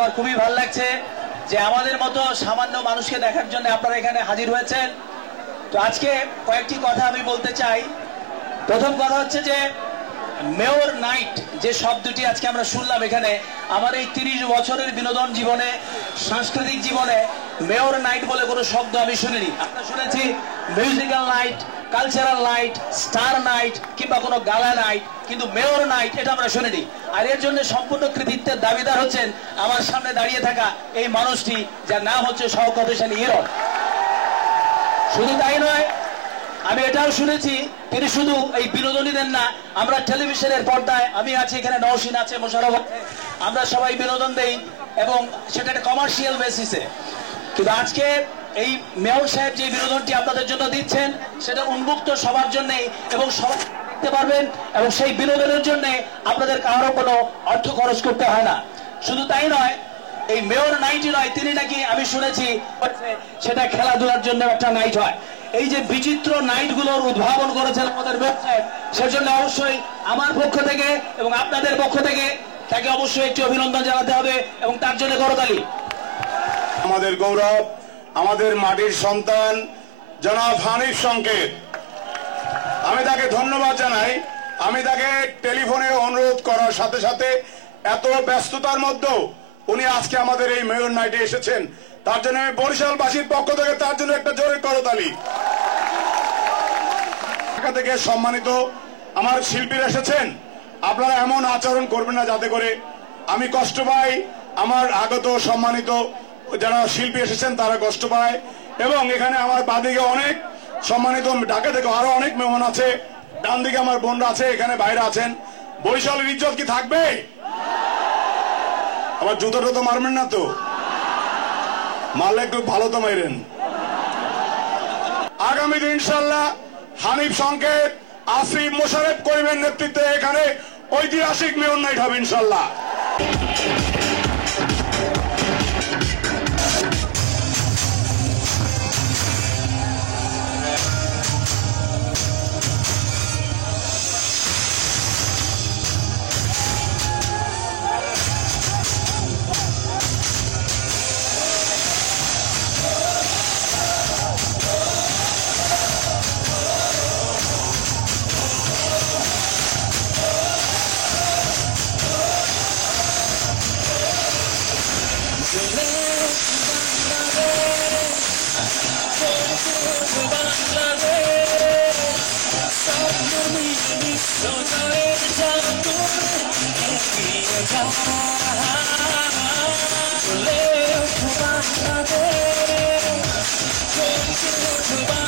আমার খুবই ভালো লাগছে যে আমাদের মতো সামান্য মানুষকে দেখার জন্য আপনারা এখানে হাজির হয়েছেন। তো আজকে কয়েকটি কথা আমি বলতে চাই। প্রথম কথা হচ্ছে যে মেয়র নাইট যে শব্দটি আজকে আমরা শুনলাম এখানে, আমার এই 30 বছরের বিনোদন জীবনে, সাংস্কৃতিক জীবনে মেয়র নাইট বলে কোনো শব্দ আমি শুনিনি। আমরা শুনেছি musical night, cultural night, star night কিংবা কোনো গালা নাইট, কিন্তু মেয়র নাইট এটা আমরা শুনিনি। আর এর জন্য সম্পূর্ণ কৃতিত্বের দাবিদার হচ্ছেন আমার সামনে দাঁড়িয়ে থাকা এই মানুষটি, যার নাম হচ্ছে শওকত হোসেন হিরণ। শুধু তাই নয়, আমি এটাও শুনেছি তিনি শুধু এই বিনোদনী দেন না, আমরা টেলিভিশনের পর্দায়, আমি আছি এখানে, নওশিন আছে, মোশাররফ আছে, আমরা সবাই বিনোদন দেই এবং সেটা একটা কমার্শিয়াল বেসিসে। কিন্তু আজকে এই মেয়র সাহেব যে বিনোদনটি আপনাদের জন্য দিচ্ছেন সেটা উন্মুক্ত সবার জন্য এবং সবাই দেখতে পারবেন, এবং সেই বিনোদনের জন্য আপনাদের কারো কোনো অর্থ খরচ করতে হয় না। শুধু তাই নয়, এই মেয়র নাইটই নয়, তিনি নাকি আমি শুনেছি সেটা খেলাধুলার জন্য একটা নাইট হয়। এই যে বিচিত্র নাইট গুলোর উদ্ভাবন করেছেন আমাদের মেয়র সাহেব, সেজন্য অবশ্যই আমার পক্ষ থেকে এবং আপনাদের পক্ষ থেকে তাকে অবশ্যই একটি অভিনন্দন জানাতে হবে এবং তার জন্য করতালি। আমাদের গৌরব, আমাদের মাটির সন্তান জনাব হানিফ সংকেত, আমি তাকে ধন্যবাদ জানাই। আমি তাকে টেলিফোনে অনুরোধ করার সাথে সাথে এত ব্যস্ততার মধ্যেও উনি আজকে আমাদের এই মেয়র নাইটে এসেছেন, তার জন্য আমি বরিশালবাসীর পক্ষ থেকে তার জন্য একটা জোরে করতালি। ঢাকা থেকে সম্মানিত আমার শিল্পীরা এসেছেন, আপনারা এমন আচরণ করবেন না যাতে করে আমি কষ্ট পাই, আমার আগত সম্মানিত যারা শিল্পী এসেছেন তারা কষ্ট পায়। এবং এখানে আমার বাদিকে অনেক সম্মানিত ঢাকা থেকে আরো অনেক মেহমান আছে, ডান দিকে আমার বোনরা আছে, এখানে বাইরে আছেন। বরিশালের ইজ্জত কি থাকবে? আবার জুতোটা তো মারবেন না তো, মারলে একটু ভালো তো মাইরেন। আগামী দিন ইনশাল্লাহ হানিফ সংকেত, আসিফ, মোশাররফ করিমের নেতৃত্বে এখানে ঐতিহাসিক মেয়র নাইট হবে ইনশাল্লাহ। Bangladesh,